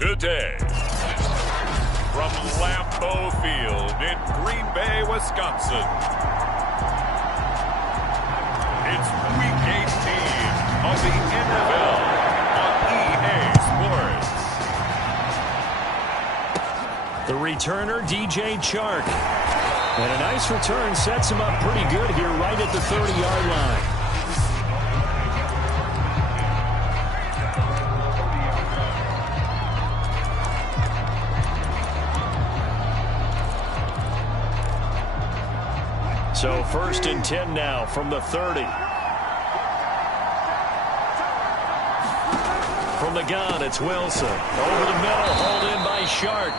Today, from Lambeau Field in Green Bay, Wisconsin, it's Week 18 of the NFL on EA Sports. The returner, DJ Chark. And a nice return sets him up pretty good here right at the 30-yard line. So 1st and 10 now from the 30. From the gun, it's Wilson. Over the middle, hauled in by Shark.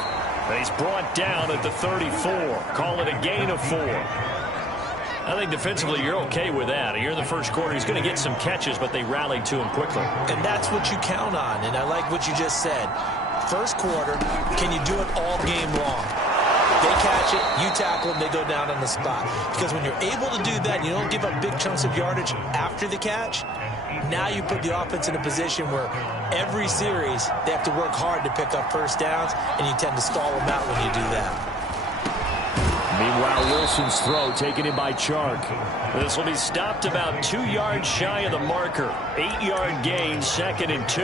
He's brought down at the 34. Call it a gain of 4. I think defensively you're okay with that. Here in the first quarter, he's going to get some catches, but they rallied to him quickly. And that's what you count on, and I like what you just said. First quarter, can you do it all game long? They catch it, you tackle them, they go down on the spot. Because when you're able to do that, you don't give up big chunks of yardage after the catch, now you put the offense in a position where every series they have to work hard to pick up first downs, and you tend to stall them out when you do that. Meanwhile, Wilson's throw taken in by Chark. This will be stopped about 2 yards shy of the marker. 8-yard gain, 2nd and 2.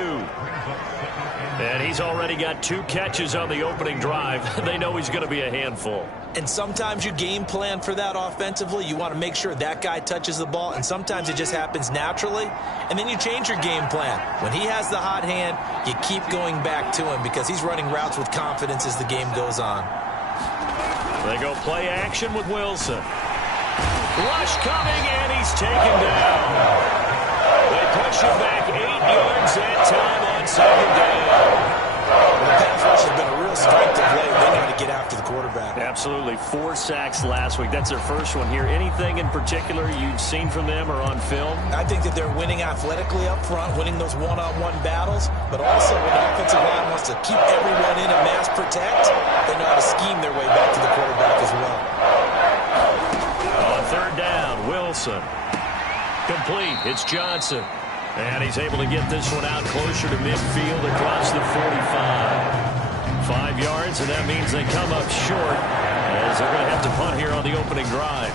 And he's already got 2 catches on the opening drive. They know he's going to be a handful. And sometimes you game plan for that offensively. You want to make sure that guy touches the ball, and sometimes it just happens naturally. And then you change your game plan. When he has the hot hand, you keep going back to him because he's running routes with confidence as the game goes on. They go play action with Wilson. Rush coming, and he's taken down. They push him back 8 yards that time on 2nd down. The pass rush has been a real strength of late. They know how to get after the quarterback. Absolutely. 4 sacks last week. That's their first one here. Anything in particular you've seen from them or on film? I think that they're winning athletically up front, winning those one-on-one battles, but also when the offensive line wants to keep everyone in and mass protect, they know how to scheme their way back to the quarterback as well. On 3rd down, Wilson. Complete. It's Johnson. And he's able to get this one out closer to midfield across the 45. 5 yards, and that means they come up short as they're going to have to punt here on the opening drive.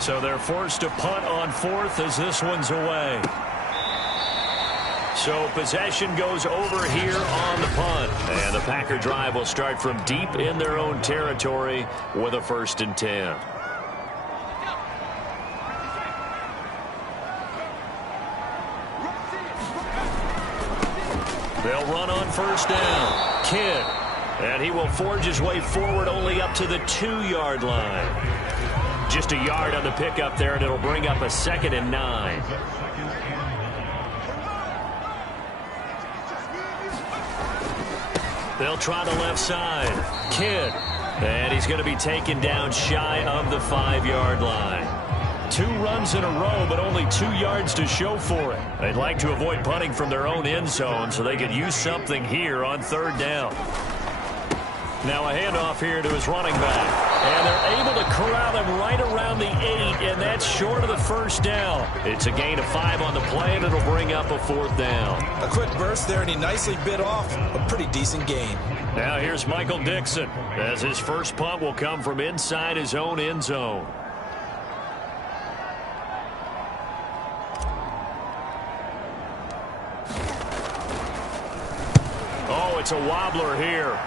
So they're forced to punt on 4th as this one's away. So possession goes over here on the punt. And the Packer drive will start from deep in their own territory with a 1st and 10. They'll run on 1st down. Kidd. And he will forge his way forward only up to the 2-yard line. Just a yard on the pickup there, and it'll bring up a 2nd and 9. They'll try the left side. Kidd. And he's going to be taken down shy of the 5-yard line. 2 runs in a row, but only 2 yards to show for it. They'd like to avoid punting from their own end zone so they could use something here on 3rd down. Now a handoff here to his running back. And they're able to corral him right around the 8, and that's short of the 1st down. It's a gain of 5 on the play, and it'll bring up a 4th down. A quick burst there, and he nicely bit off a pretty decent gain. Now here's Michael Dixon, as his first punt will come from inside his own end zone. Oh, it's a wobbler here.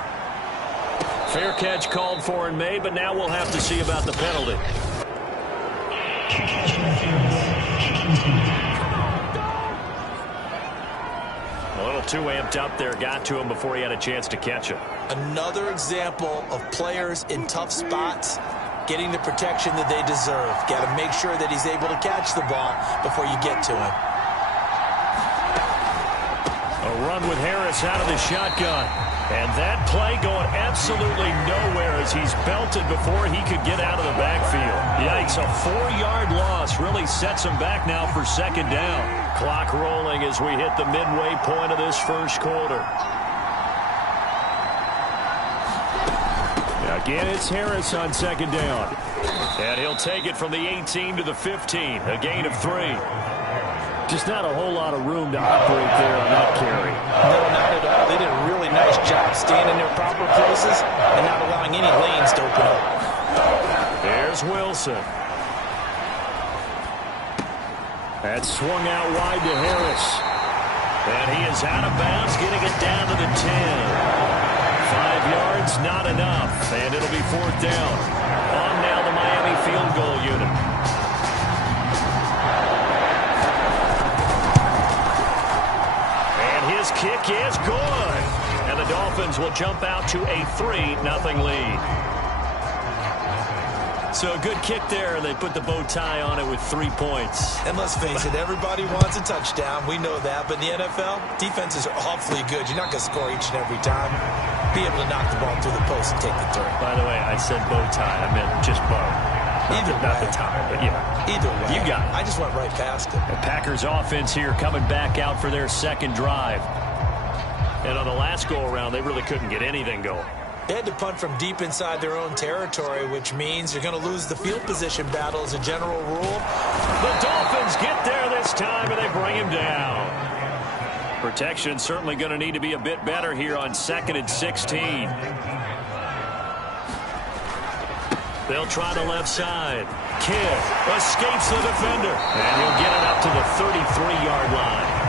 Fair catch called for and made, but now we'll have to see about the penalty. A little too amped up there, got to him before he had a chance to catch it. Another example of players in tough spots getting the protection that they deserve. Got to make sure that he's able to catch the ball before you get to him. A run with Harris out of the shotgun. And that play going absolutely nowhere as he's belted before he could get out of the backfield. Yikes, a 4-yard loss really sets him back now for 2nd down. Clock rolling as we hit the midway point of this first quarter. Again, it's Harris on 2nd down. And he'll take it from the 18 to the 15, a gain of 3. Just not a whole lot of room to operate there on that carry. No, not at all. They did a really nice job staying in their proper places and not allowing any lanes to open up. Here's Wilson. That's swung out wide to Harris. And he is out of bounds, getting it down to the 10. 5 yards, not enough, and it'll be 4th down. On now the Miami field goal unit. And his kick is good. And the Dolphins will jump out to a 3-0 lead. So a good kick there. They put the bow tie on it with 3 points. And let's face it, everybody wants a touchdown. We know that. But in the NFL, defenses are awfully good. You're not going to score each and every time. Be able to knock the ball through the post and take the 3. By the way, I said bow tie. I meant just bow. Not the tie, but yeah. Either way. You got it. I just went right past it. The Packers offense here coming back out for their second drive. And on the last go-around, they really couldn't get anything going. They had to punt from deep inside their own territory, which means you're going to lose the field position battle as a general rule. The Dolphins get there this time, and they bring him down. Protection certainly going to need to be a bit better here on 2nd and 16. They'll try the left side. Kidd escapes the defender, and he'll get it up to the 33-yard line.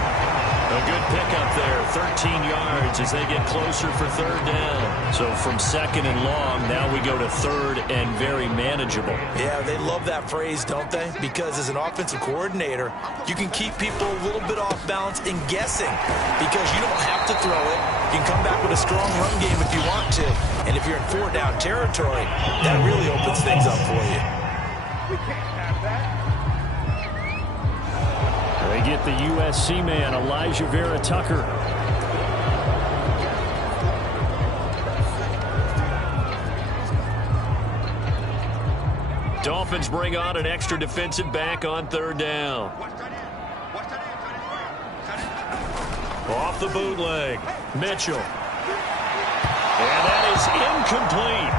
A good pickup there, 13 yards as they get closer for 3rd down. So from 2nd and long, now we go to 3rd and very manageable. Yeah, they love that phrase, don't they? Because as an offensive coordinator, you can keep people a little bit off balance and guessing because you don't have to throw it. You can come back with a strong run game if you want to. And if you're in 4-down territory, that really opens things up for you. We can't have that. They get the USC man, Elijah Vera Tucker. Dolphins bring on an extra defensive back on 3rd down. Off the bootleg, Mitchell. And that is incomplete.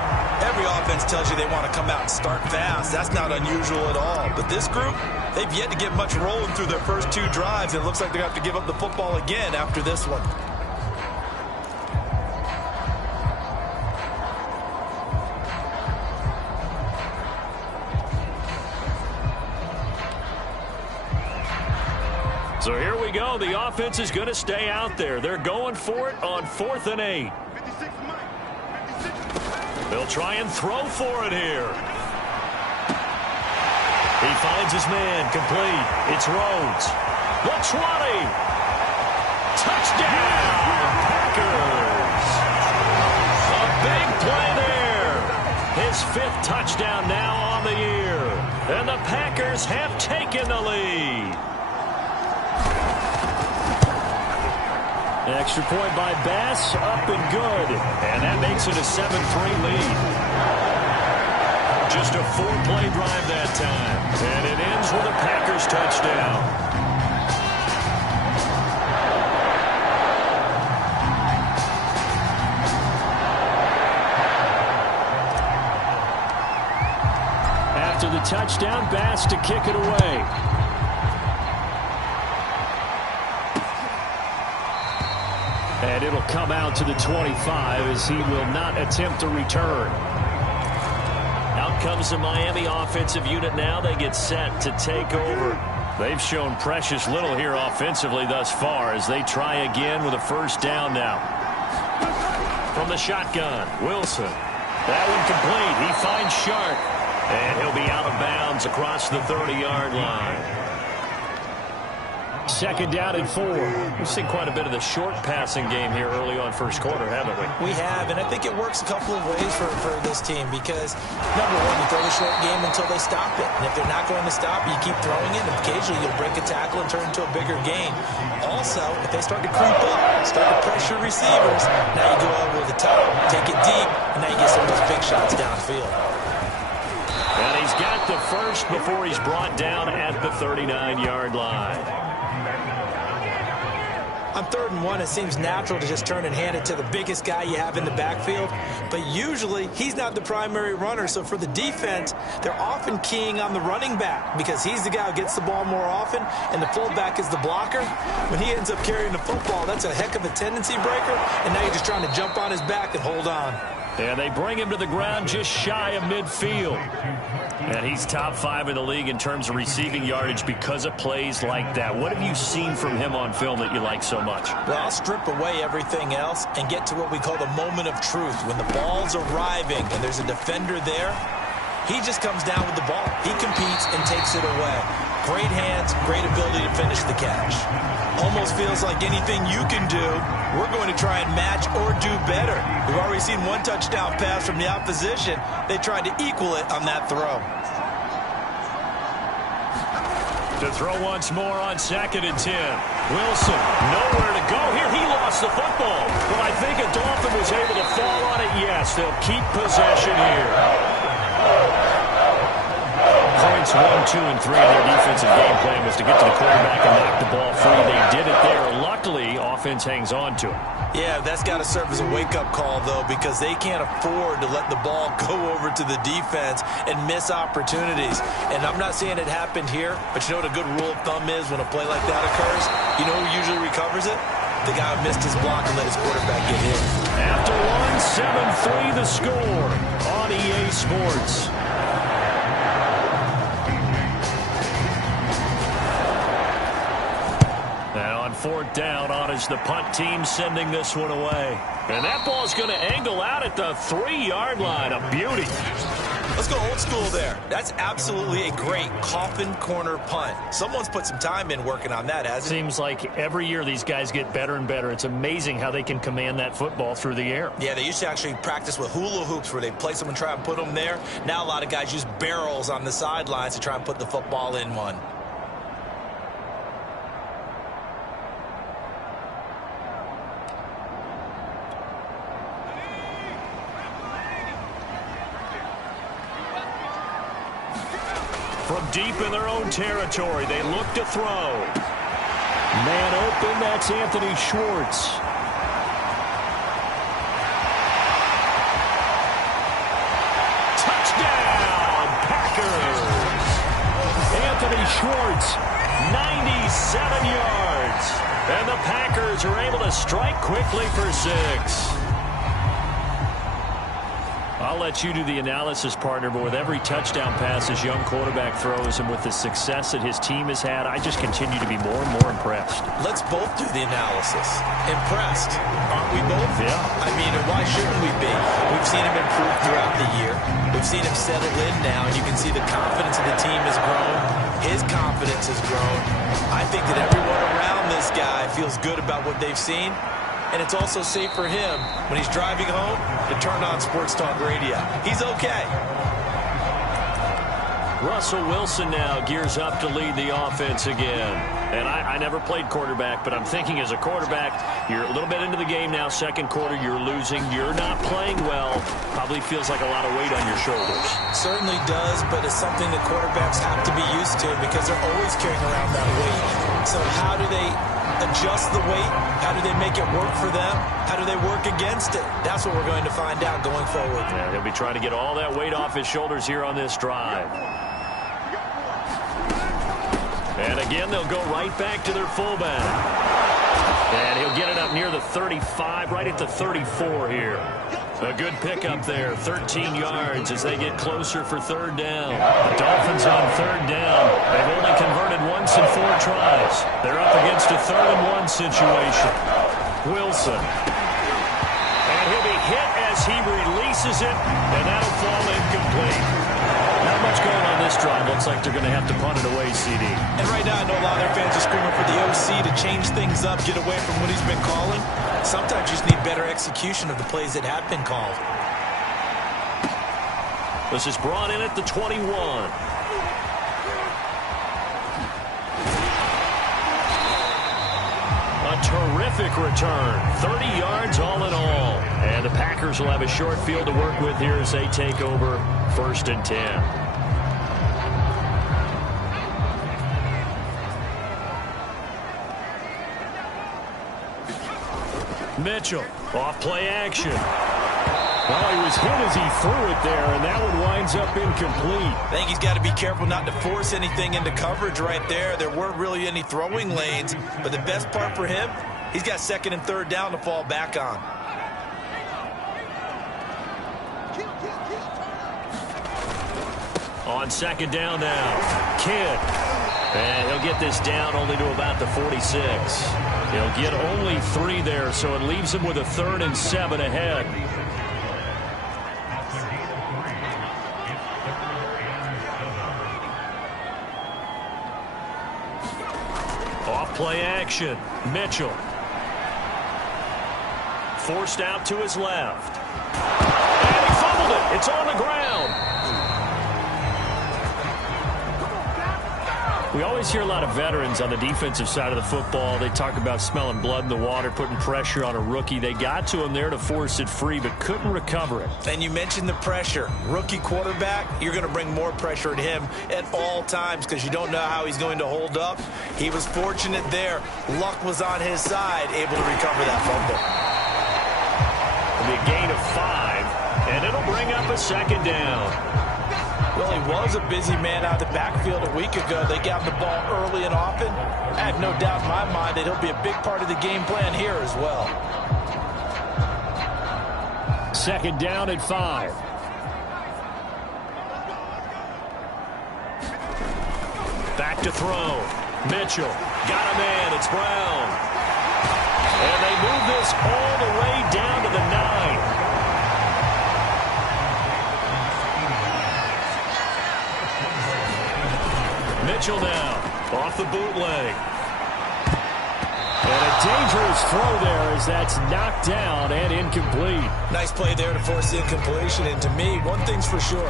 Every offense tells you they want to come out and start fast. That's not unusual at all. But this group, they've yet to get much rolling through their first 2 drives. It looks like they're going to have to give up the football again after this one. So here we go. The offense is going to stay out there. They're going for it on 4th and 8. They'll try and throw for it here. He finds his man, complete. It's Rhodes. The 20. Touchdown, Packers. A big play there. His 5th touchdown now on the year. And the Packers have taken the lead. Extra point by Bass, up and good. And that makes it a 7-3 lead. Just a 4-play drive that time. And it ends with a Packers touchdown. After the touchdown, Bass to kick it away. And it'll come out to the 25 as he will not attempt to return. Out comes the Miami offensive unit now. They get set to take over. They've shown precious little here offensively thus far as they try again with a 1st down now. From the shotgun, Wilson. That one complete. He finds Sharp. And he'll be out of bounds across the 30-yard line. 2nd down and 4. We've seen quite a bit of the short passing game here early on first quarter, haven't we? We have, and I think it works a couple of ways for this team because, number one, you throw the short game until they stop it. And if they're not going to stop it, you keep throwing it, and occasionally you'll break a tackle and turn into a bigger gain. Also, if they start to creep up, start to pressure receivers, now you go over the top, take it deep, and now you get some of those big shots downfield. And he's got the 1st before he's brought down at the 39-yard line. On 3rd and 1, it seems natural to just turn and hand it to the biggest guy you have in the backfield. But usually, he's not the primary runner. So for the defense, they're often keying on the running back because he's the guy who gets the ball more often, and the fullback is the blocker. When he ends up carrying the football, that's a heck of a tendency breaker, and now you're just trying to jump on his back and hold on. And they bring him to the ground just shy of midfield. And he's top 5 in the league in terms of receiving yardage because of plays like that. What have you seen from him on film that you like so much? Well, I'll strip away everything else and get to what we call the moment of truth. When the ball's arriving and there's a defender there, he just comes down with the ball. He competes and takes it away. Great hands, great ability to finish the catch. Almost feels like anything you can do, we're going to try and match or do better. We've already seen one touchdown pass from the opposition. They tried to equal it on that throw. To throw once more on 2nd and 10. Wilson, nowhere to go here. He lost the football. But I think a Dolphin was able to fall on it. Yes, they'll keep possession here. Points 1, 2, and 3 of their defensive game plan was to get to the quarterback and knock the ball free. They did it there. Luckily, offense hangs on to it. Yeah, that's got to serve as a wake-up call, though, because they can't afford to let the ball go over to the defense and miss opportunities. And I'm not saying it happened here, but you know what a good rule of thumb is when a play like that occurs? You know who usually recovers it? The guy who missed his block and let his quarterback get hit. After 1, 7-3 the score on EA Sports. Now on 4th down, on is the punt team sending this one away. And that ball's going to angle out at the 3-yard line. A beauty. Let's go old school there. That's absolutely a great coffin corner punt. Someone's put some time in working on that, hasn't it? Seems like every year these guys get better and better. It's amazing how they can command that football through the air. Yeah, they used to actually practice with hula hoops where they place them and try and put them there. Now a lot of guys use barrels on the sidelines to try and put the football in one. From deep in their own territory, they look to throw. Man open, that's Anthony Schwartz. Touchdown, Packers! Anthony Schwartz, 97 yards. And the Packers are able to strike quickly for 6. I'll let you do the analysis, partner, but with every touchdown pass his young quarterback throws and with the success that his team has had, I just continue to be more and more impressed. Let's both do the analysis. Impressed, aren't we both? Yeah. I mean, why shouldn't we be? We've seen him improve throughout the year. We've seen him settle in now, and you can see the confidence of the team has grown. His confidence has grown. I think that everyone around this guy feels good about what they've seen. And it's also safe for him when he's driving home to turn on Sports Talk Radio. He's okay. Russell Wilson now gears up to lead the offense again. And I never played quarterback, but I'm thinking as a quarterback, you're a little bit into the game now, 2nd quarter, you're losing, you're not playing well. Probably feels like a lot of weight on your shoulders. Certainly does, but it's something that quarterbacks have to be used to because they're always carrying around that weight. So how do they adjust the weight? How do they make it work for them? How do they work against it? That's what we're going to find out going forward. Yeah, he'll be trying to get all that weight off his shoulders here on this drive. And again, they'll go right back to their fullback. And he'll get it up near the 35, right at the 34 here. A good pickup there, 13 yards as they get closer for 3rd down. The Dolphins on 3rd down. They've only converted once in 4 tries. They're up against a 3rd and 1 situation. Wilson. And he'll be hit as he releases it, and that'll fall incomplete. Not much going on this drive. Looks like they're going to have to punt it away, CD. And right now, I know a lot of their fans are screaming for the OC to change things up, get away from what he's been calling. Sometimes you just need better execution of the plays that have been called. This is brought in at the 21. A terrific return. 30 yards all in all. And the Packers will have a short field to work with here as they take over 1st and 10. Mitchell, off play action. Well, he was hit as he threw it there, and that one winds up incomplete. I think he's got to be careful not to force anything into coverage right there. There weren't really any throwing lanes, but the best part for him, he's got second and third down to fall back on. On second down now, Kidd. And he'll get this down only to about the 46. He'll get only 3 there, so it leaves him with a 3rd and 7 ahead. Off play action, Mitchell. Forced out to his left. And he fumbled it. It's on the ground. We always hear a lot of veterans on the defensive side of the football. They talk about smelling blood in the water, putting pressure on a rookie. They got to him there to force it free, but couldn't recover it. And you mentioned the pressure. Rookie quarterback, you're going to bring more pressure at him at all times because you don't know how he's going to hold up. He was fortunate there. Luck was on his side, able to recover that fumble. It'll be a gain of 5, and it'll bring up a second down. Well, he was a busy man out of the backfield a week ago. They got him the ball early and often. I have no doubt in my mind that he'll be a big part of the game plan here as well. Second down at 5. Back to throw. Mitchell got a man. It's Brown. And they move this all the way down to the 9. Mitchell now, off the bootleg. And a dangerous throw there as that's knocked down and incomplete. Nice play there to force the incompletion. And to me, one thing's for sure.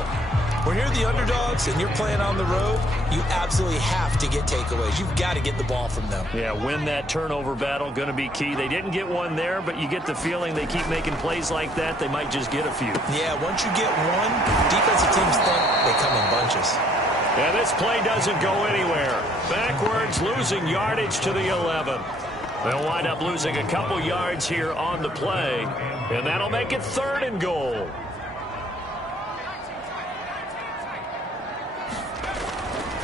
When you're the underdogs and you're playing on the road, you absolutely have to get takeaways. You've got to get the ball from them. Yeah, win that turnover battle, going to be key. They didn't get one there, but you get the feeling they keep making plays like that, they might just get a few. Yeah, once you get one, defensive teams think they come in bunches. And this play doesn't go anywhere. Backwards, losing yardage to the 11. They'll wind up losing a couple yards here on the play, and that'll make it 3rd and goal.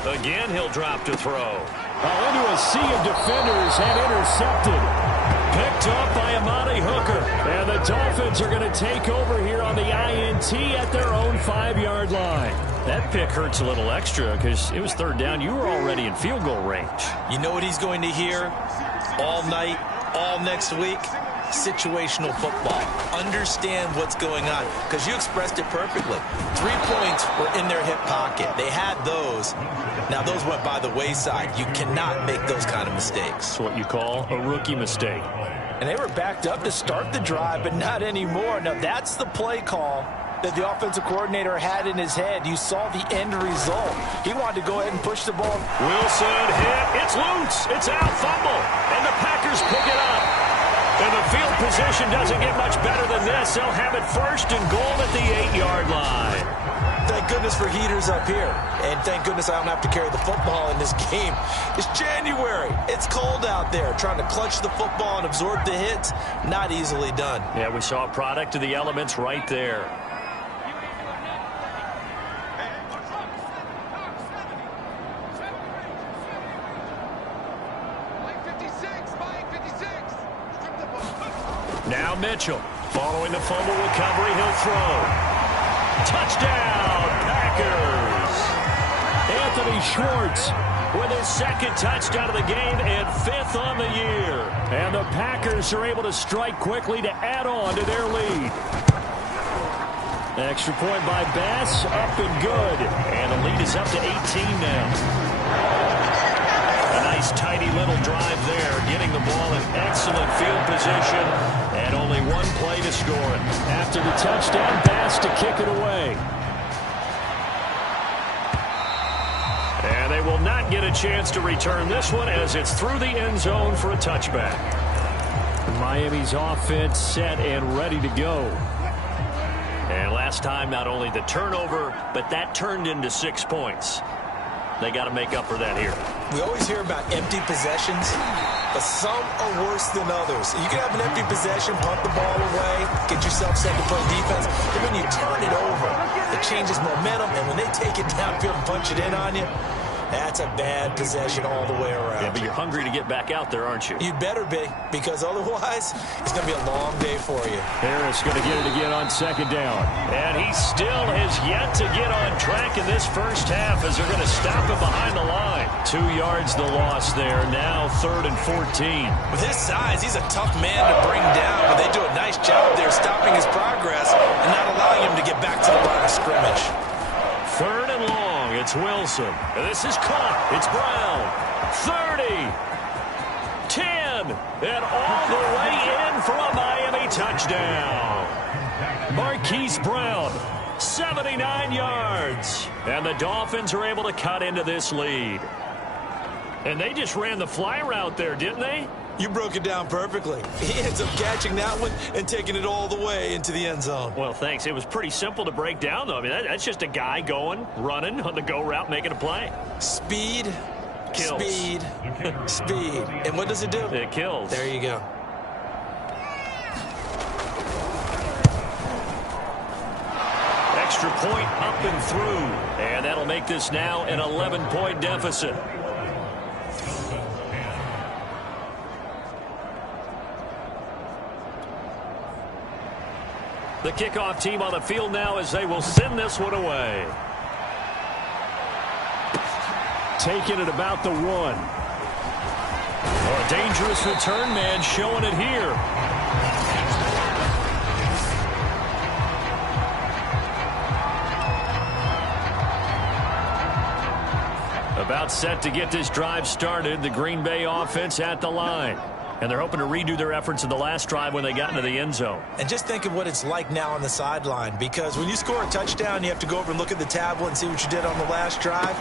Again, he'll drop to throw. Into a sea of defenders and intercepted. Picked off by EDMMadHatter. And the Dolphins are going to take over here on the INT at their own 5-yard line. That pick hurts a little extra because it was 3rd down. You were already in field goal range. You know what he's going to hear all night, all next week? Situational football. Understand what's going on because you expressed it perfectly. 3 points were in their hip pocket. They had those. Now those went by the wayside. You cannot make those kind of mistakes. That's what you call a rookie mistake. And they were backed up to start the drive, but not anymore. Now that's the play call that the offensive coordinator had in his head. You saw the end result. He wanted to go ahead and push the ball. Wilson hit. It's loose. It's out. Fumble. And the Packers pick it up. And the field position doesn't get much better than this. They'll have it 1st and goal at the 8-yard line. Thank goodness for heaters up here. And thank goodness I don't have to carry the football in this game. It's January. It's cold out there. Trying to clutch the football and absorb the hits, not easily done. Yeah, we saw a product of the elements right there. Now Mitchell, following the fumble recovery, he'll throw. Touchdown, Packers! Anthony Schwartz with his 2nd touchdown of the game and 5th on the year. And the Packers are able to strike quickly to add on to their lead. Extra point by Bass, up and good. And the lead is up to 18 now. A nice, tidy little drive there, getting the ball in excellent field position, and only 1 play to score it. After the touchdown, Bass to kick it away. And they will not get a chance to return this one as it's through the end zone for a touchback. Miami's offense set and ready to go. And last time, not only the turnover, but that turned into 6 points. They got to make up for that here. We always hear about empty possessions. but some are worse than others. You can have an empty possession, punt the ball away, get yourself set to play defense, but when you turn it over, it changes momentum, and when they take it downfield and punch it in on you, that's a bad possession all the way around. Yeah, but you're hungry to get back out there, aren't you? You better be, because otherwise, it's going to be a long day for you. Harris going to get it again on second down. And he still has yet to get on track in this first half as they're going to stop him behind the line. 2 yards the loss there. Now 3rd and 14. With his size, he's a tough man to bring down, but they do a nice job there stopping his progress and not allowing him to get back to the line of scrimmage. 3rd and long. It's Wilson. And this is caught. It's Brown. 30. 10. And all the way in for a Miami touchdown. Marquise Brown, 79 yards. And the Dolphins are able to cut into this lead. And they just ran the fly route there, didn't they? You broke it down perfectly. He ends up catching that one and taking it all the way into the end zone. Well, thanks. It was pretty simple to break down, though. I mean, that's just a guy going, running on the go route, making a play. Speed, kills. Speed, speed. And what does it do? It kills. There you go. Extra point up and through. And that'll make this now an 11-point deficit. The kickoff team on the field now as they will send this one away. Taking it about the 1. Oh, a dangerous return man showing it here. About set to get this drive started. The Green Bay offense at the line. And they're hoping to redo their efforts in the last drive when they got into the end zone. And just think of what it's like now on the sideline, because when you score a touchdown, you have to go over and look at the tablet and see what you did on the last drive.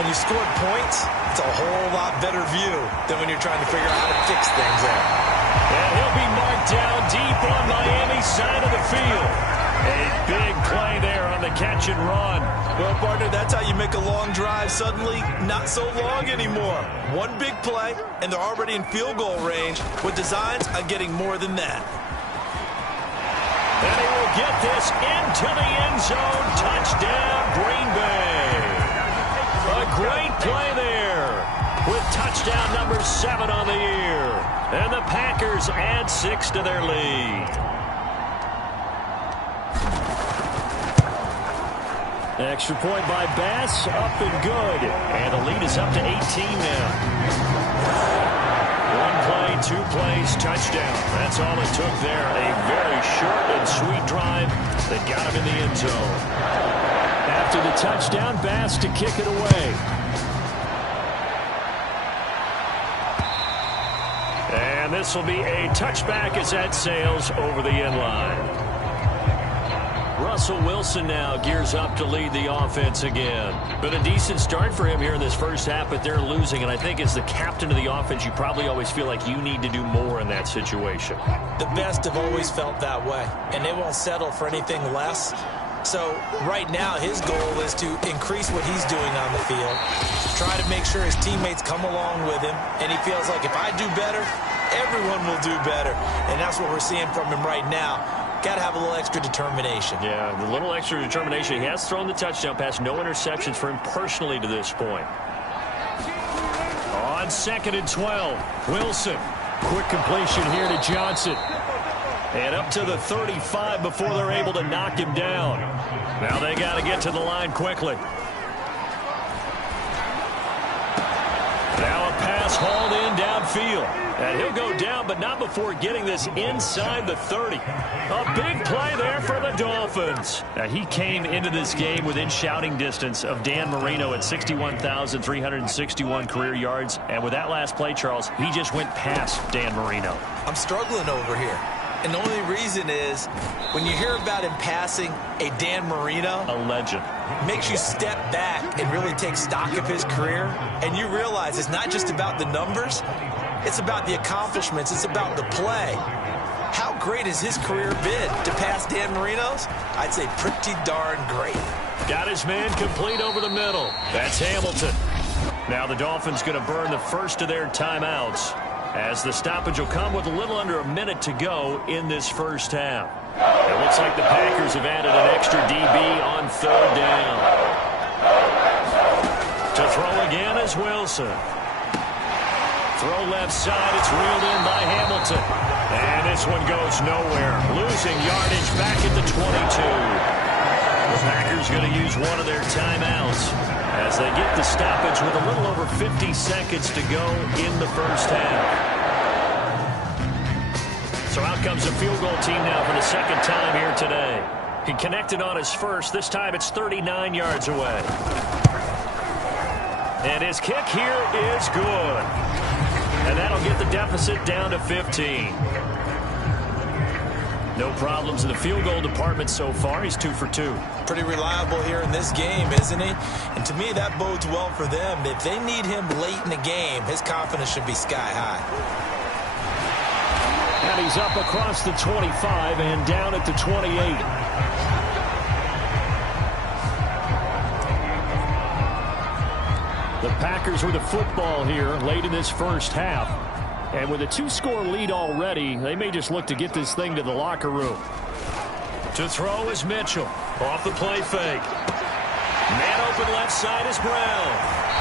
When you scored points, it's a whole lot better view than when you're trying to figure out how to fix things out. And he'll be marked down deep on Miami's side of the field. A big play there on the catch and run. Well, partner, that's how you make a long drive suddenly not so long anymore. One big play, and they're already in field goal range with designs on getting more than that. And he will get this into the end zone. Touchdown, Green Bay. A great play there with touchdown number 7 on the year. And the Packers add 6 to their lead. Extra point by Bass, up and good. And the lead is up to 18 now. 1 play, 2 plays, touchdown. That's all it took there. A very short and sweet drive that got him in the end zone. After the touchdown, Bass to kick it away. And this will be a touchback as that sails over the end line. Russell Wilson now gears up to lead the offense again. Been a decent start for him here in this first half, but they're losing. And I think as the captain of the offense, you probably always feel like you need to do more in that situation. The best have always felt that way, and they won't settle for anything less. So right now his goal is to increase what he's doing on the field, try to make sure his teammates come along with him, and he feels like if I do better, everyone will do better. And that's what we're seeing from him right now. Got to have a little extra determination. Yeah, the little extra determination. He has thrown the touchdown pass. No interceptions for him personally to this point. On 2nd and 12, Wilson. Quick completion here to Johnson. And up to the 35 before they're able to knock him down. Now they got to get to the line quickly. Now a pass hauled in downfield. And he'll go down, but not before getting this inside the 30. A big play there for the Dolphins. Now, he came into this game within shouting distance of Dan Marino at 61,361 career yards. And with that last play, Charles, he just went past Dan Marino. I'm struggling over here. And the only reason is when you hear about him passing a Dan Marino, a legend, makes you step back and really take stock of his career. And you realize it's not just about the numbers. It's about the accomplishments. It's about the play. How great has his career been to pass Dan Marino's? I'd say pretty darn great. Got his man complete over the middle. That's Hamilton. Now the Dolphins going to burn the first of their timeouts. as the stoppage will come with a little under a minute to go in this first half. It looks like the Packers have added an extra DB on third down. To throw again is Wilson. Throw left side, it's reeled in by Hamilton. And this one goes nowhere. Losing yardage back at the 22. The Packers going to use one of their timeouts as they get the stoppage with a little over 50 seconds to go in the first half. So out comes a field goal team now for the second time here today. He connected on his first. This time it's 39 yards away. And his kick here is good. And that'll get the deficit down to 15. No problems in the field goal department so far. He's 2 for 2. Pretty reliable here in this game, isn't he? And to me, that bodes well for them. If they need him late in the game, his confidence should be sky high. And he's up across the 25 and down at the 28. The Packers with the football here late in this first half. And with a 2-score lead already, they may just look to get this thing to the locker room. To throw is Mitchell. Off the play fake. Man open left side is Brown.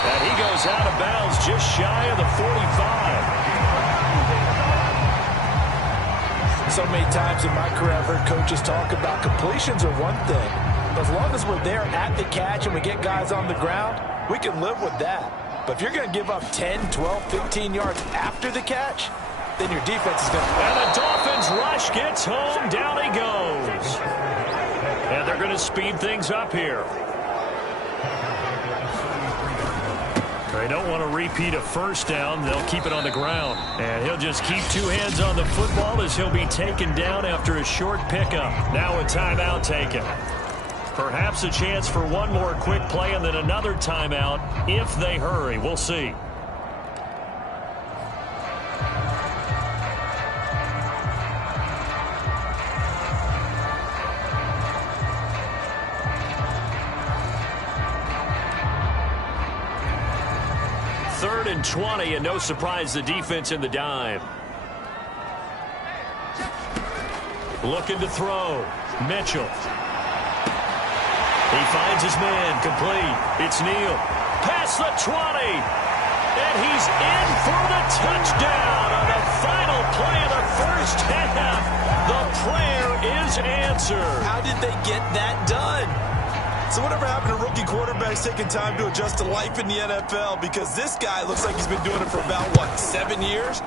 And he goes out of bounds just shy of the 45. So many times in my career I've heard coaches talk about completions are one thing. As long as we're there at the catch and we get guys on the ground, we can live with that. But if you're going to give up 10, 12, 15 yards after the catch, then your defense is going to... And the Dolphins rush gets home. Down he goes. And they're going to speed things up here. They don't want to repeat a first down. They'll keep it on the ground. And he'll just keep 2 hands on the football as he'll be taken down after a short pickup. Now a timeout taken. Perhaps a chance for one more quick play and then another timeout if they hurry. We'll see. Third and 20, and no surprise, the defense in the dive. Looking to throw. Mitchell. He finds his man, complete. It's Neal. Past the 20. And he's in for the touchdown on the final play of the first half. The prayer is answered. How did they get that done? So whatever happened to rookie quarterbacks taking time to adjust to life in the NFL? Because this guy looks like he's been doing it for about, 7 years?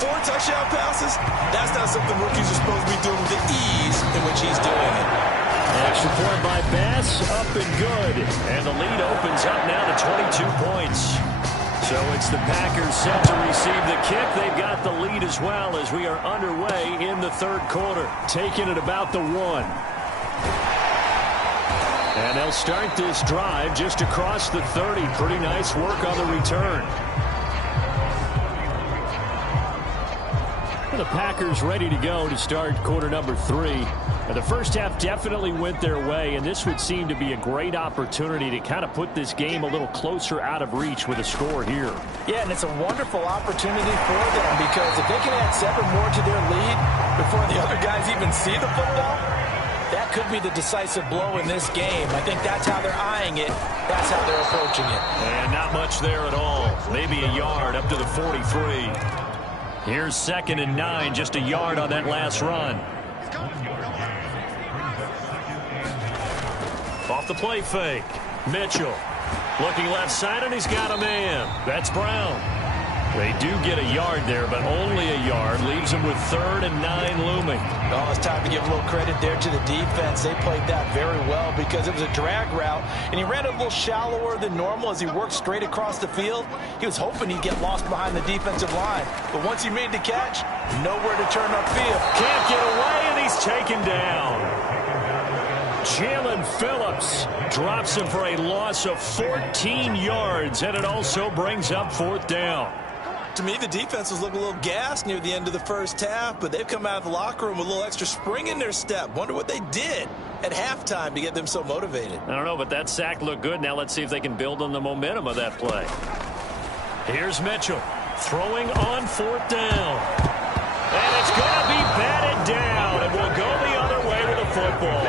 4 touchdown passes? That's not something rookies are supposed to be doing with the ease in which he's doing it. Extra point by Bass, up and good. And the lead opens up now to 22 points. So it's the Packers set to receive the kick. They've got the lead as well as we are underway in the third quarter. Taking it about the 1. And they'll start this drive just across the 30. Pretty nice work on the return. The Packers ready to go to start quarter number 3. The first half definitely went their way, and this would seem to be a great opportunity to kind of put this game a little closer out of reach with a score here. Yeah, and it's a wonderful opportunity for them because if they can add 7 more to their lead before the other guys even see the football, that could be the decisive blow in this game. I think that's how they're eyeing it. That's how they're approaching it. And not much there at all. Maybe a yard up to the 43. Here's 2nd and 9, just a yard on that last run. Off the play fake. Mitchell looking left side, and he's got a man. That's Brown. They do get a yard there, but only a yard. Leaves them with 3rd and 9 looming. Oh, it's time to give a little credit there to the defense. They played that very well because it was a drag route, and he ran a little shallower than normal as he worked straight across the field. He was hoping he'd get lost behind the defensive line, but once he made the catch, nowhere to turn upfield. Can't get away, and he's taken down. Jalen Phillips drops him for a loss of 14 yards, and it also brings up 4th down. To me, the defense was looking a little gassed near the end of the first half, but they've come out of the locker room with a little extra spring in their step. Wonder what they did at halftime to get them so motivated. I don't know, but that sack looked good. Now let's see if they can build on the momentum of that play. Here's Mitchell. Throwing on 4th down. And it's going to be batted down, and will go the other way with the football.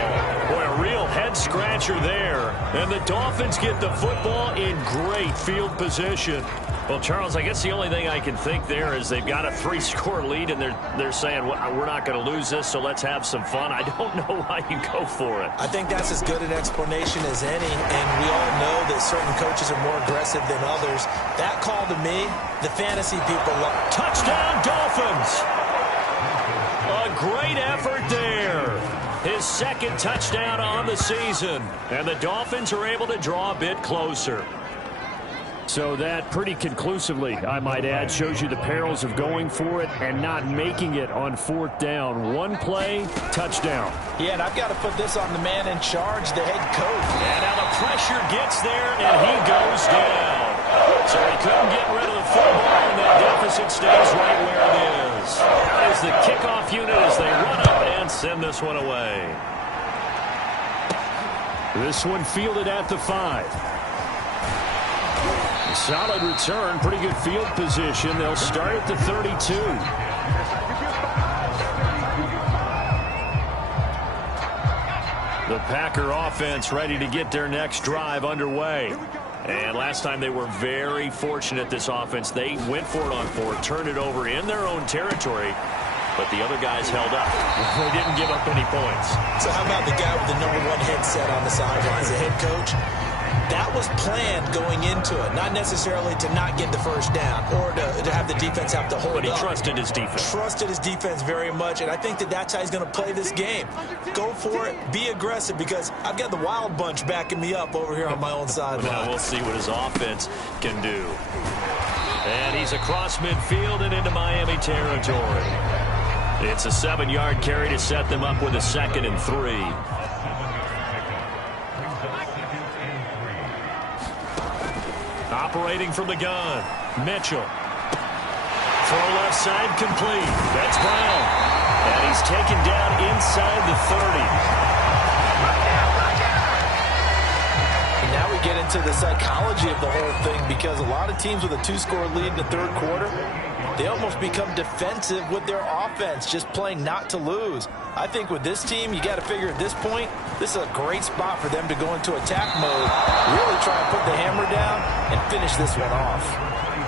Boy, a real head-scratcher there. And the Dolphins get the football in great field position. Well, Charles, I guess the only thing I can think there is they've got a 3-score lead, and they're saying, well, we're not going to lose this, so let's have some fun. I don't know why you go for it. I think that's as good an explanation as any, and we all know that certain coaches are more aggressive than others. That call to me, the fantasy people love. Touchdown, Dolphins! A great effort there. His 2nd touchdown on the season, and the Dolphins are able to draw a bit closer. So that pretty conclusively, I might add, shows you the perils of going for it and not making it on 4th down. One play, touchdown. Yeah, and I've got to put this on the man in charge, the head coach. And now the pressure gets there, and he goes down. So he couldn't get rid of the football, and that deficit stays right where it is. As the kickoff unit as they run up and send this one away. This one fielded at the 5. Solid return, pretty good field position. They'll start at the 32. The Packer offense ready to get their next drive underway. And last time they were very fortunate, this offense. They went for it on 4, turned it over in their own territory, but the other guys held up. They didn't give up any points. So how about the guy with the #1 headset on the sidelines, the head coach? That was planned going into it, not necessarily to not get the first down or to have the defense have to hold up. But he trusted his defense. Trusted his defense very much, and I think that's how he's going to play this game. Go for it, be aggressive, because I've got the wild bunch backing me up over here on my own sideline. Now we'll see what his offense can do. And he's across midfield and into Miami territory. It's a 7-yard carry to set them up with a 2nd and 3. Operating from the gun, Mitchell. Throw left side complete. That's Brown. And he's taken down inside the 30. And now we get into the psychology of the whole thing, because a lot of teams with a 2-score lead in the 3rd quarter, they almost become defensive with their offense, just playing not to lose. I think with this team, you got to figure at this point, this is a great spot for them to go into attack mode, really try and put the hammer down and finish this one off.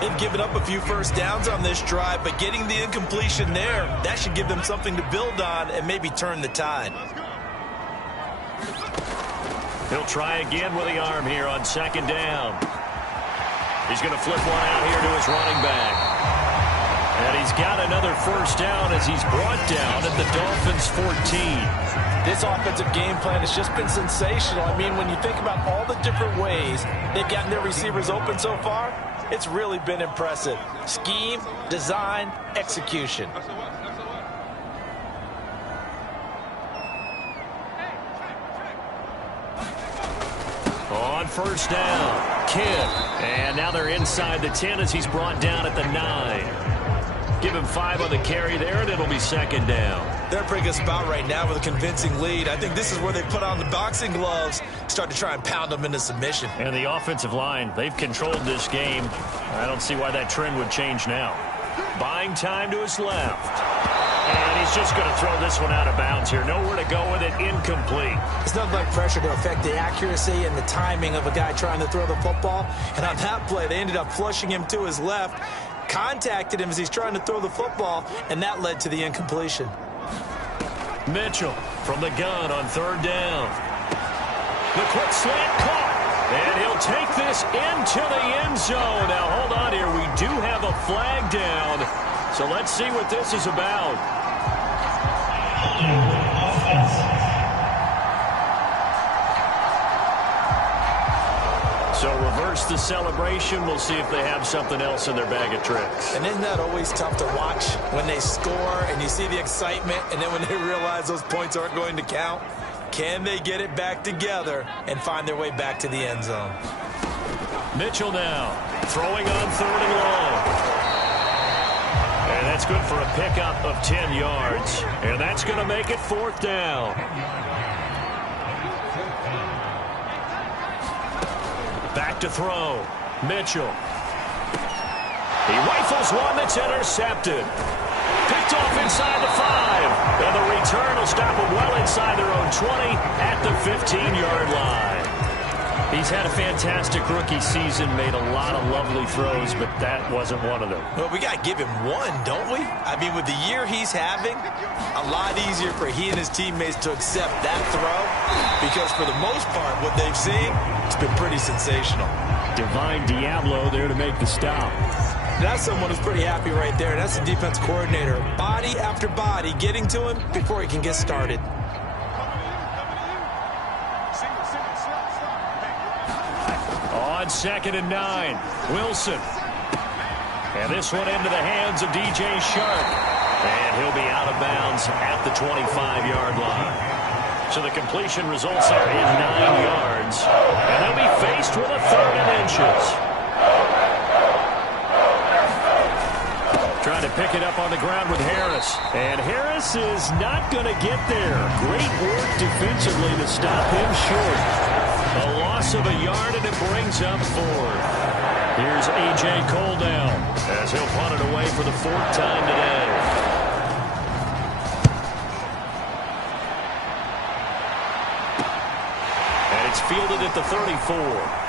They've given up a few first downs on this drive, but getting the incompletion there, that should give them something to build on and maybe turn the tide. He'll try again with the arm here on 2nd down. He's going to flip one out here to his running back. And he's got another first down as he's brought down at the Dolphins' 14. This offensive game plan has just been sensational. I mean, when you think about all the different ways they've gotten their receivers open so far, it's really been impressive. Scheme, design, execution. On 1st down, Kidd. And now they're inside the 10 as he's brought down at the 9. Give him 5 on the carry there, and it'll be 2nd down. They're in a pretty good spot right now with a convincing lead. I think this is where they put on the boxing gloves, start to try and pound them into submission. And the offensive line, they've controlled this game. I don't see why that trend would change now. Buying time to his left. And he's just going to throw this one out of bounds here. Nowhere to go with it, incomplete. It's nothing like pressure to affect the accuracy and the timing of a guy trying to throw the football. And on that play, they ended up flushing him to his left, contacted him as he's trying to throw the football, and that led to the incompletion. Mitchell from the gun on 3rd down. The quick slant caught, and he'll take this into the end zone. Now, hold on here. We do have a flag down, so let's see what this is about. So reverse the celebration. We'll see if they have something else in their bag of tricks. And isn't that always tough to watch when they score and you see the excitement, and then when they realize those points aren't going to count? Can they get it back together and find their way back to the end zone? Mitchell now throwing on 3rd and long. And that's good for a pickup of 10 yards. And that's going to make it 4th down. Back to throw. Mitchell. He rifles one that's intercepted. Picked off inside the 5. And the return will stop him well inside their own 20 at the 15-yard line. He's had a fantastic rookie season, made a lot of lovely throws, but that wasn't one of them. Well, we got to give him one, don't we? I mean, with the year he's having, a lot easier for he and his teammates to accept that throw because for the most part, what they've seen, it's been pretty sensational. Divine Diablo there to make the stop. That's someone who's pretty happy right there. That's the defense coordinator. Body after body getting to him before he can get started. On 2nd and 9, Wilson. And this one into the hands of DJ Shark. And he'll be out of bounds at the 25-yard line. So the completion results there in 9 yards. And they'll be faced with a 3rd and inches. Trying to pick it up on the ground with Harris. And Harris is not going to get there. Great work defensively to stop him short. A loss of a yard, and it brings up 4th. Here's A.J. Cole down as he'll punt it away for the 4th time today. And it's fielded at the 34.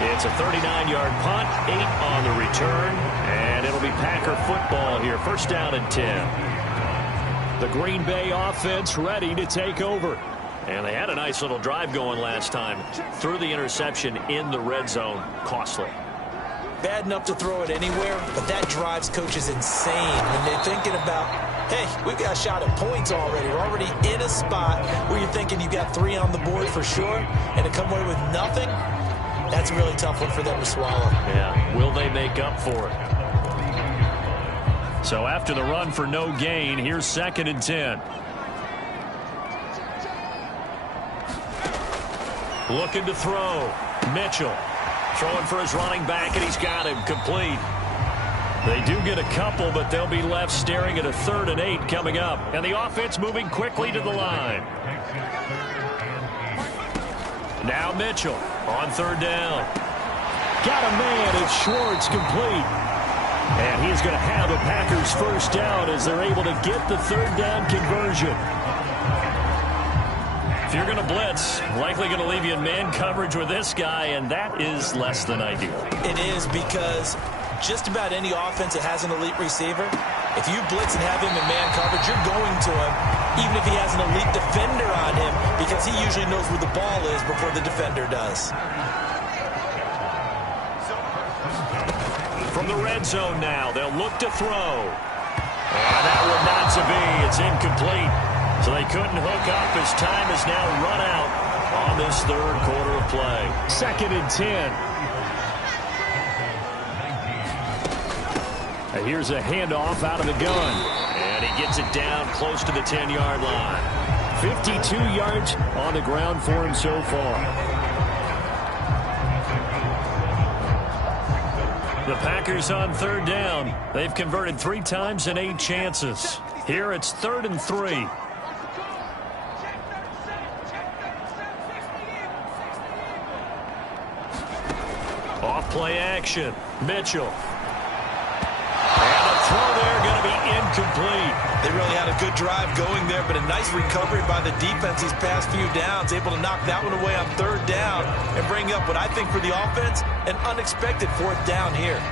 It's a 39-yard punt, 8 on the return, and it'll be Packer football here. 1st down and 10. The Green Bay offense ready to take over. And they had a nice little drive going last time. Threw the interception in the red zone. Costly. Bad enough to throw it anywhere, but that drives coaches insane when they're thinking about, hey, we've got a shot at points already. We're already in a spot where you're thinking you've got 3 on the board for sure, and to come away with nothing, that's a really tough one for them to swallow. Yeah, will they make up for it? So after the run for no gain, here's 2nd and 10. Looking to throw. Mitchell throwing for his running back, and he's got him complete. They do get a couple, but they'll be left staring at a 3rd and 8 coming up. And the offense moving quickly to the line. Now Mitchell on 3rd down. Got a man. It's Schwartz complete. And he's going to have a Packers 1st down as they're able to get the 3rd down conversion. If you're going to blitz, likely going to leave you in man coverage with this guy, and that is less than ideal. It is because just about any offense that has an elite receiver, if you blitz and have him in man coverage, you're going to him, even if he has an elite defender on him, because he usually knows where the ball is before the defender does. From the red zone now, they'll look to throw. And that one not to be. It's incomplete. So they couldn't hook up as time is now run out on this 3rd quarter of play. 2nd and 10. And here's a handoff out of the gun. And he gets it down close to the 10-yard line. 52 yards on the ground for him so far. The Packers on 3rd down. They've converted 3 times in 8 chances. Here it's 3rd and 3. Off play action. Mitchell. And the throw there going to be incomplete. They really had a good drive going there, but a nice recovery by the defense these past few downs, able to knock that one away on 3rd down and bring up what I think for the offense, an unexpected 4th down here.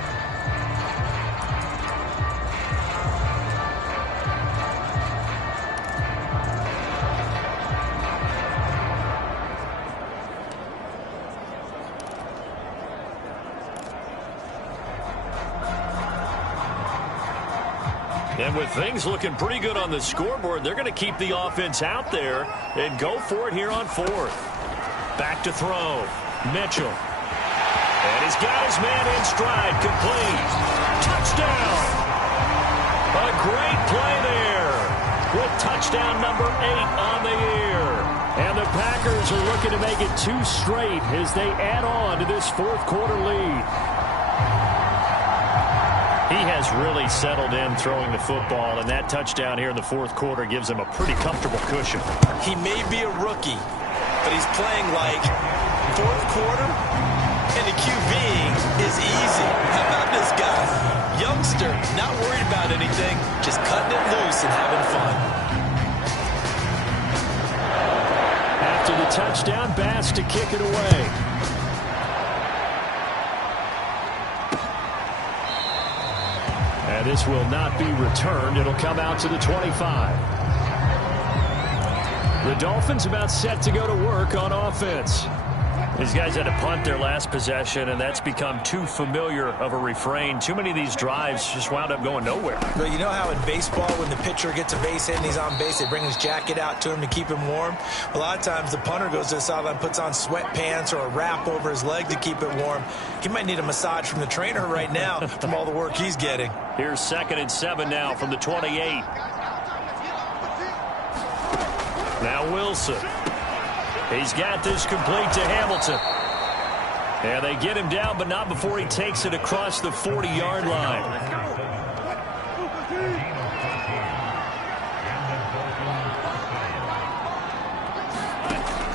And with things looking pretty good on the scoreboard, they're going to keep the offense out there and go for it here on 4th. Back to throw. Mitchell. And he's got his man in stride. Complete. Touchdown. A great play there with touchdown number 8 on the year. And the Packers are looking to make it 2 straight as they add on to this 4th quarter lead. He has really settled in throwing the football, and that touchdown here in the 4th quarter gives him a pretty comfortable cushion. He may be a rookie, but he's playing like 4th quarter, and the QB is kick it away. And this will not be returned. It'll come out to the 25. The Dolphins about set to go to work on offense. These guys had to punt their last possession, and that's become too familiar of a refrain. Too many of these drives just wound up going nowhere. But you know how in baseball, when the pitcher gets a base hit and he's on base, they bring his jacket out to him to keep him warm? A lot of times the punter goes to the sideline, puts on sweatpants or a wrap over his leg to keep it warm. He might need a massage from the trainer right now from all the work he's getting. Here's 2nd and 7 now from the 28. Now Wilson. He's got this complete to Hamilton. And they get him down, but not before he takes it across the 40-yard line.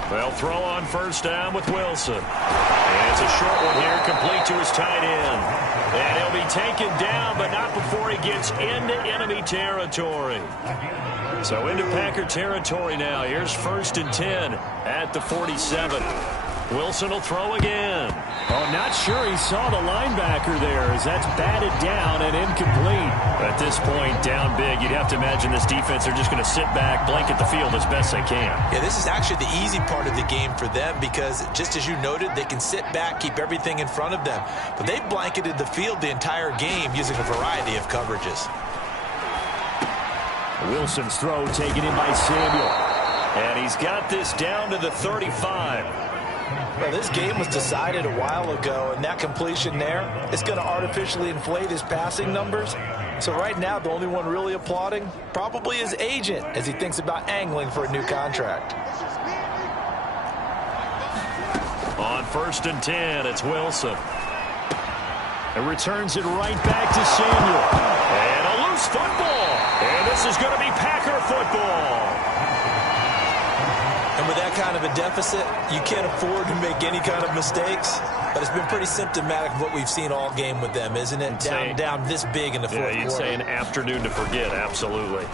They'll throw on 1st down with Wilson. And it's a short one here, complete to his tight end. And he'll be taken down, but not before he gets into enemy territory. So into Packer territory now. Here's 1st and 10 at the 47. Wilson will throw again. Oh, not sure he saw the linebacker there as that's batted down and incomplete. At this point, down big, you'd have to imagine this defense are just going to sit back, blanket the field as best they can. Yeah, this is actually the easy part of the game for them because, just as you noted, they can sit back, keep everything in front of them. But they've blanketed the field the entire game using a variety of coverages. Wilson's throw taken in by Samuel. And he's got this down to the 35. Well, this game was decided a while ago, and that completion there is going to artificially inflate his passing numbers. So right now, the only one really applauding probably his agent as he thinks about angling for a new contract. On 1st and 10, it's Wilson. And returns it right back to Samuel. And a loose football. And this is going to be Packer football. And with that kind of a deficit, you can't afford to make any kind of mistakes. But it's been pretty symptomatic of what we've seen all game with them, isn't it? Down this big in the fourth quarter. You'd say an afternoon to forget, absolutely.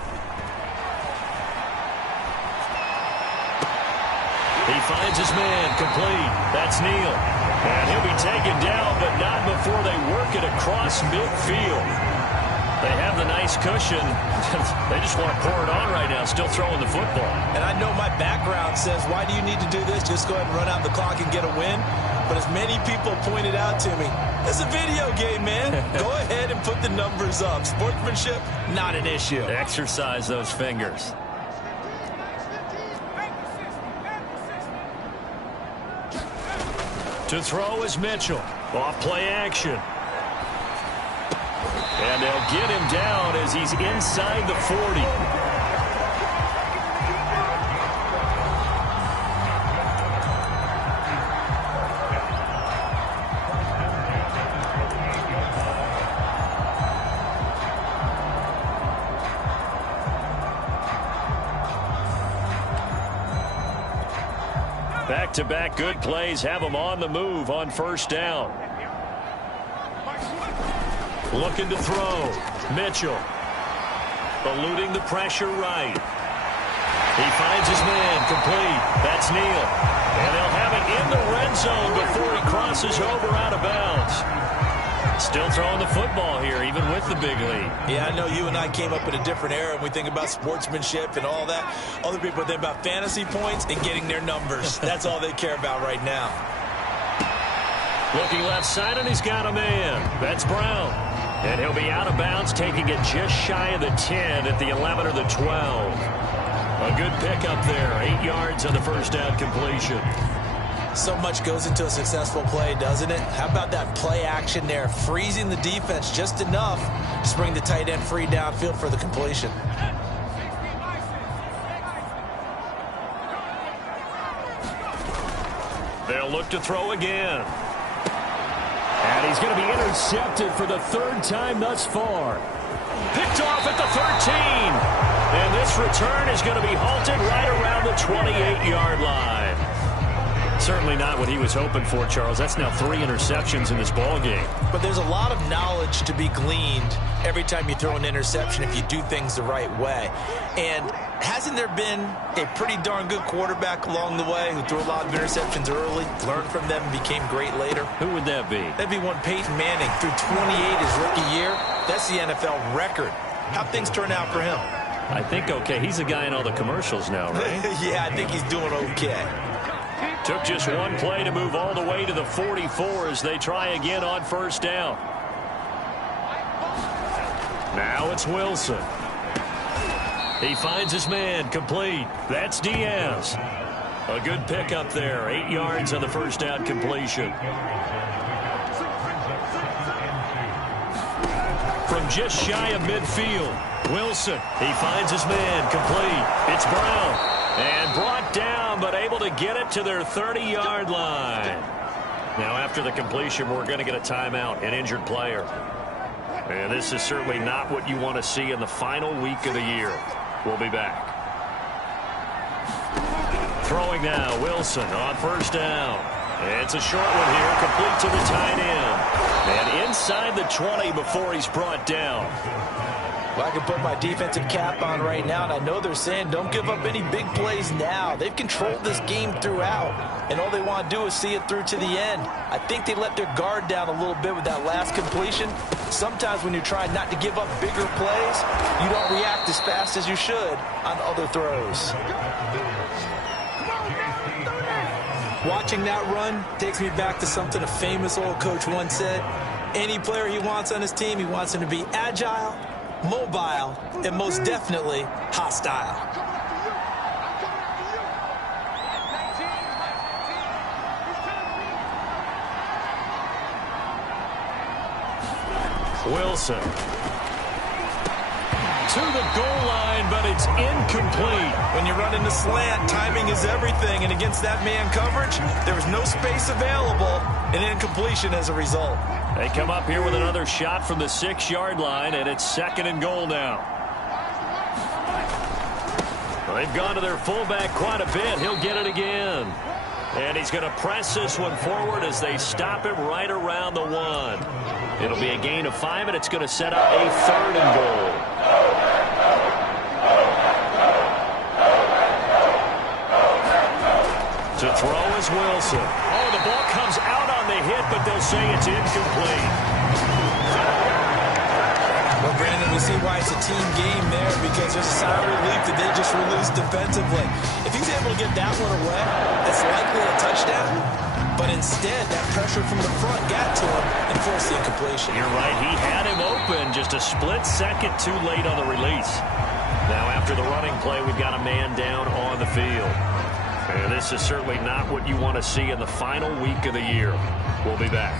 He finds his man, complete. That's Neal. And he'll be taken down, but not before they work it across midfield. They have the nice cushion. They just want to pour it on right now, still throwing the football. And I know my background says, why do you need to do this? Just go ahead and run out the clock and get a win. But as many people pointed out to me, it's a video game, man. Go ahead and put the numbers up. Sportsmanship, not an issue. Exercise those fingers. To throw is Mitchell. Off play action. And they'll get him down as he's inside the 40. Back-to-back good plays have him on the move on 1st down. Looking to throw. Mitchell. Eluding the pressure right. He finds his man, complete. That's Neal. And they'll have it in the red zone before he crosses over out of bounds. Still throwing the football here, even with the big lead. Yeah, I know you and I came up in a different era and we think about sportsmanship and all that. Other people think about fantasy points and getting their numbers. That's all they care about right now. Looking left side, and he's got a man. That's Brown. And he'll be out of bounds, taking it just shy of the 10 at the 11 or the 12. A good pickup there. 8 yards on the 1st down completion. So much goes into a successful play, doesn't it? How about that play action there? Freezing the defense just enough to bring the tight end free downfield for the completion. They'll look to throw again. And he's going to be intercepted for the 3rd time thus far. Picked off at the 13. And this return is going to be halted right around the 28-yard line. Certainly not what he was hoping for, Charles. That's now 3 interceptions in this ball game. But there's a lot of knowledge to be gleaned every time you throw an interception if you do things the right way. And hasn't there been a pretty darn good quarterback along the way who threw a lot of interceptions early, learned from them, and became great later? Who would that be? That'd be one Peyton Manning. Threw 28 his rookie year. That's the NFL record. How'd things turn out for him? I think okay. He's a guy in all the commercials now, right? Yeah, I think he's doing okay. Took just one play to move all the way to the 44 as they try again on first down. Now it's Wilson. He finds his man, complete. That's Diaz. A good pickup there, 8 yards on the first down completion. From just shy of midfield, Wilson, he finds his man, complete. It's Brown. And brought down, but able to get it to their 30-yard line. Now, after the completion, we're going to get a timeout, an injured player. And this is certainly not what you want to see in the final week of the year. We'll be back. Throwing now, Wilson on first down. It's a short one here, complete to the tight end. And inside the 20 before he's brought down. Well, I can put my defensive cap on right now, and I know they're saying don't give up any big plays now. They've controlled this game throughout, and all they want to do is see it through to the end. I think they let their guard down a little bit with that last completion. Sometimes when you're trying not to give up bigger plays, you don't react as fast as you should on other throws. Watching that run takes me back to something a famous old coach once said. Any player he wants on his team, he wants him to be agile, mobile, and most definitely hostile. Wilson to the goal line, but it's incomplete. When you run into slant, timing is everything, and against that man coverage, there was no space available, and incompletion as a result. They come up here with another shot from the 6-yard line, and it's 2nd and goal now. Well, they've gone to their fullback quite a bit. He'll get it again. And he's going to press this one forward as they stop him right around the 1. It'll be a gain of 5, and it's going to set up a 3rd and goal. To throw is Wilson. Oh, the ball comes out on the hit, but they'll say it's incomplete. Well, Brandon, we see why it's a team game there, because there's a sigh of relief that they just released defensively. If he's able to get that one away, that's likely a touchdown. But instead, that pressure from the front got to him and forced the incompletion. You're right. He had him open just a split second too late on the release. Now, after the running play, we've got a man down on the field. And this is certainly not what you want to see in the final week of the year. We'll be back.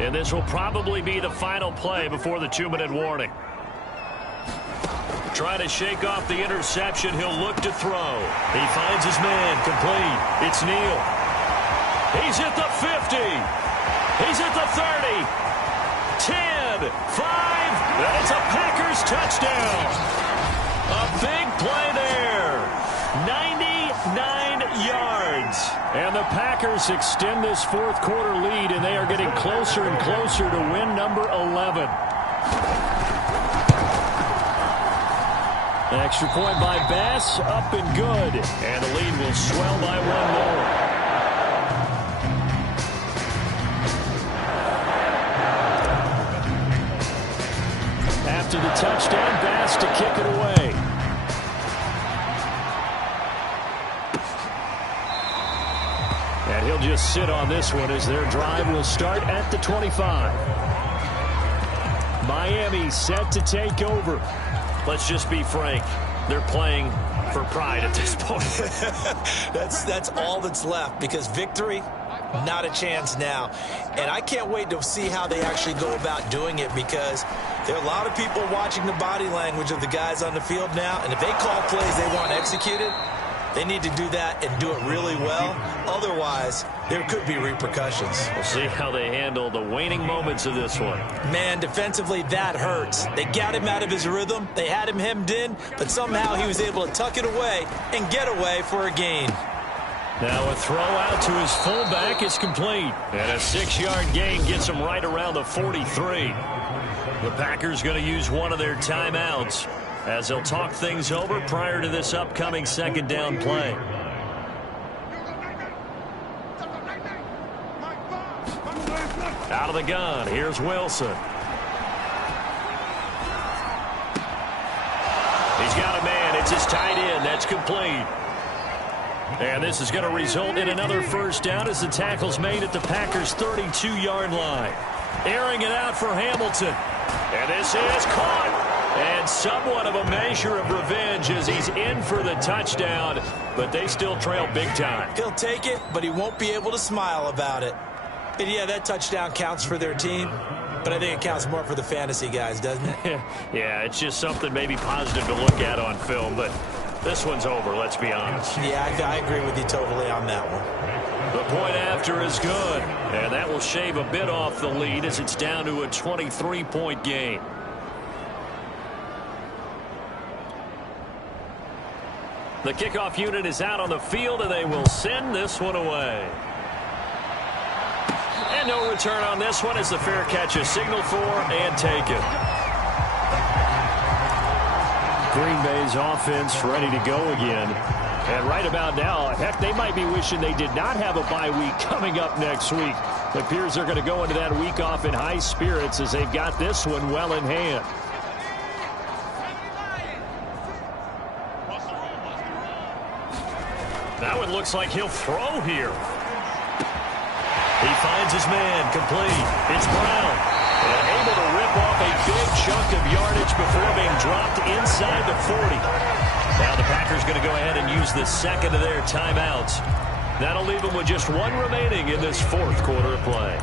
And this will probably be the final play before the 2-minute warning. Trying to shake off the interception. He'll look to throw. He finds his man, complete. It's Neal. He's at the 50. He's at the 30. 10, 5, and it's a Packers touchdown. A big play there. 99 yards. And the Packers extend this 4th quarter lead, and they are getting closer and closer to win number 11. Extra point by Bass, up and good. And the lead will swell by 1 more. After the touchdown, Bass to kick it away. And he'll just sit on this one as their drive will start at the 25. Miami set to take over. Let's just be frank. They're playing for pride at this point. That's all that's left, because victory, not a chance now. And I can't wait to see how they actually go about doing it, because there are a lot of people watching the body language of the guys on the field now, and if they call plays they want executed, they need to do that and do it really well. Otherwise, there could be repercussions. We'll see how they handle the waning moments of this one. Man, defensively, that hurts. They got him out of his rhythm. They had him hemmed in, but somehow he was able to tuck it away and get away for a gain. Now a throw out to his fullback is complete. And a 6-yard gain gets him right around the 43. The Packers going to use one of their timeouts as they'll talk things over prior to this upcoming second down play. Out of the gun, here's Wilson. He's got a man. It's his tight end. That's complete. And this is going to result in another first down as the tackle's made at the Packers' 32-yard line. Airing it out for Hamilton. And this is caught. And somewhat of a measure of revenge as he's in for the touchdown. But they still trail big time. He'll take it, but he won't be able to smile about it. And yeah, that touchdown counts for their team. But I think it counts more for the fantasy guys, doesn't it? Yeah, it's just something maybe positive to look at on film. But this one's over, let's be honest. Yeah, I agree with you totally on that one. The point after is good. And that will shave a bit off the lead as it's down to a 23-point game. The kickoff unit is out on the field, and they will send this one away. And no return on this one as the fair catch is signaled for and taken. Green Bay's offense ready to go again. And right about now, heck, they might be wishing they did not have a bye week coming up next week. It appears they're going to go into that week off in high spirits as they've got this one well in hand. That one looks like he'll throw here. He finds his man, complete. It's Brown. And able to rip off a big chunk of yardage before being dropped inside the 40. Now the Packers going to go ahead and use the second of their timeouts. That'll leave them with just one remaining in this fourth quarter of play.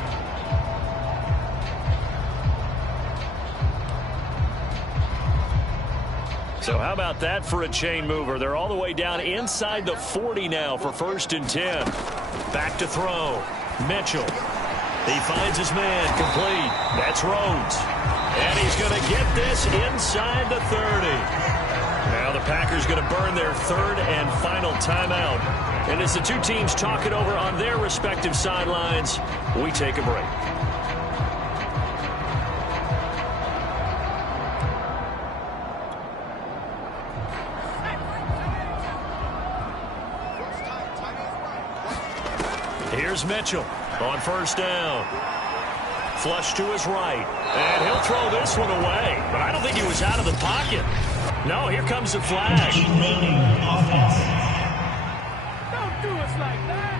So how about that for a chain mover? They're all the way down inside the 40 now for 1st and 10. Back to throw. Mitchell. He finds his man, complete. That's Rhodes. And he's going to get this inside the 30. Now the Packers going to burn their third and final timeout. And as the two teams talk it over on their respective sidelines, we take a break. Here's Mitchell on 1st down. Flush to his right. And he'll throw this one away. But I don't think he was out of the pocket. No, here comes the flag. Don't do us like that.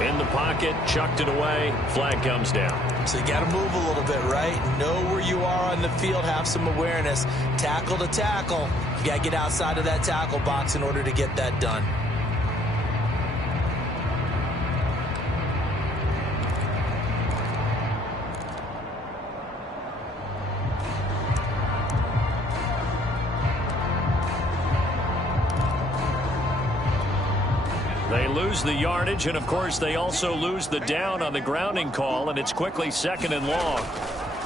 In the pocket, chucked it away. Flag comes down. So you got to move a little bit, right? Know where you are on the field. Have some awareness. Tackle to tackle. You got to get outside of that tackle box in order to get that done. They lose the yardage, and of course they also lose the down on the grounding call, and it's quickly 2nd and long.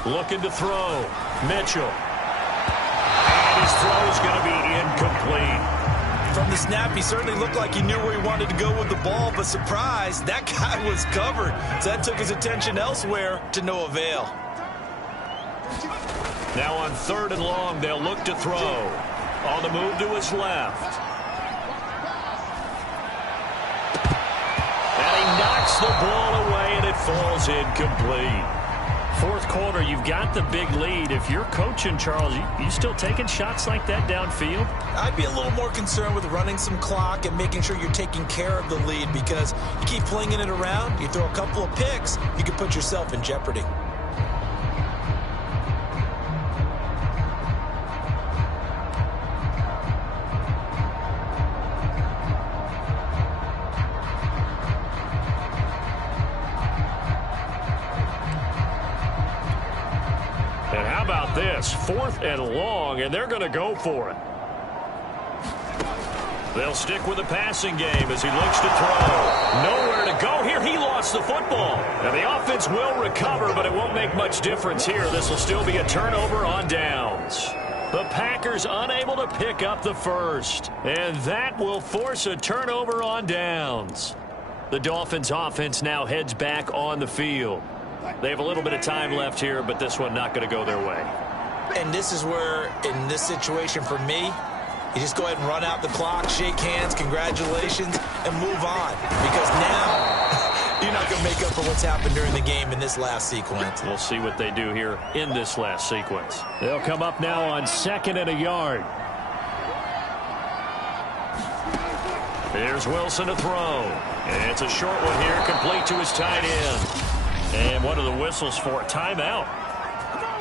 Looking to throw. Mitchell. And his throw is going to be incomplete. From the snap, he certainly looked like he knew where he wanted to go with the ball, but surprise, that guy was covered. So that took his attention elsewhere to no avail. Now on 3rd and long, they'll look to throw. On the move to his left. Knocks the ball away, and it falls incomplete. 4th quarter, you've got the big lead. If you're coaching, Charles, you still taking shots like that downfield? I'd be a little more concerned with running some clock and making sure you're taking care of the lead, because you keep flinging it around, you throw a couple of picks, you can put yourself in jeopardy. And how about this? 4th and long, and they're going to go for it. They'll stick with the passing game as he looks to throw. Nowhere to go here. He lost the football. And the offense will recover, but it won't make much difference here. This will still be a turnover on downs. The Packers unable to pick up the first. And that will force a turnover on downs. The Dolphins offense now heads back on the field. They have a little bit of time left here, but this one not going to go their way. And this is where, in this situation for me, you just go ahead and run out the clock, shake hands, congratulations, and move on. Because now you're not going to make up for what's happened during the game in this last sequence. We'll see what they do here in this last sequence. They'll come up now on 2nd and a yard. Here's Wilson to throw. And it's a short one here, complete to his tight end. And what are the whistles for? Timeout.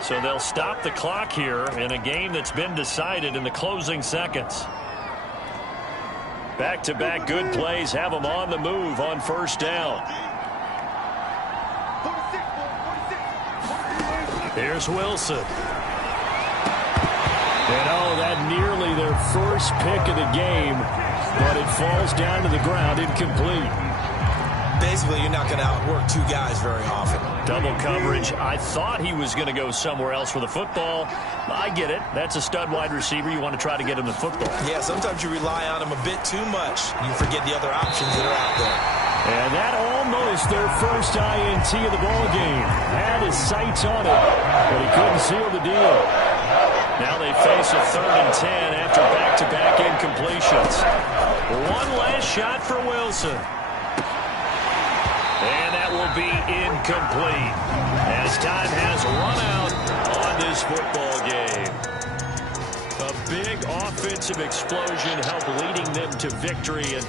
So they'll stop the clock here in a game that's been decided in the closing seconds. Back-to-back good plays have them on the move on first down. Here's Wilson. And that nearly their first pick of the game, but it falls down to the ground incomplete. Basically, you're not going to outwork two guys very often. Double coverage. I thought he was going to go somewhere else for the football. I get it. That's a stud wide receiver. You want to try to get him the football. Yeah, sometimes you rely on him a bit too much. You forget the other options that are out there. And that almost their first INT of the ball game. Had his sights on it, but he couldn't seal the deal. Now they face a 3rd and 10 after back-to-back incompletions. One last shot for Wilson. And that will be incomplete as time has run out on this football game. A big offensive explosion helped leading them to victory. And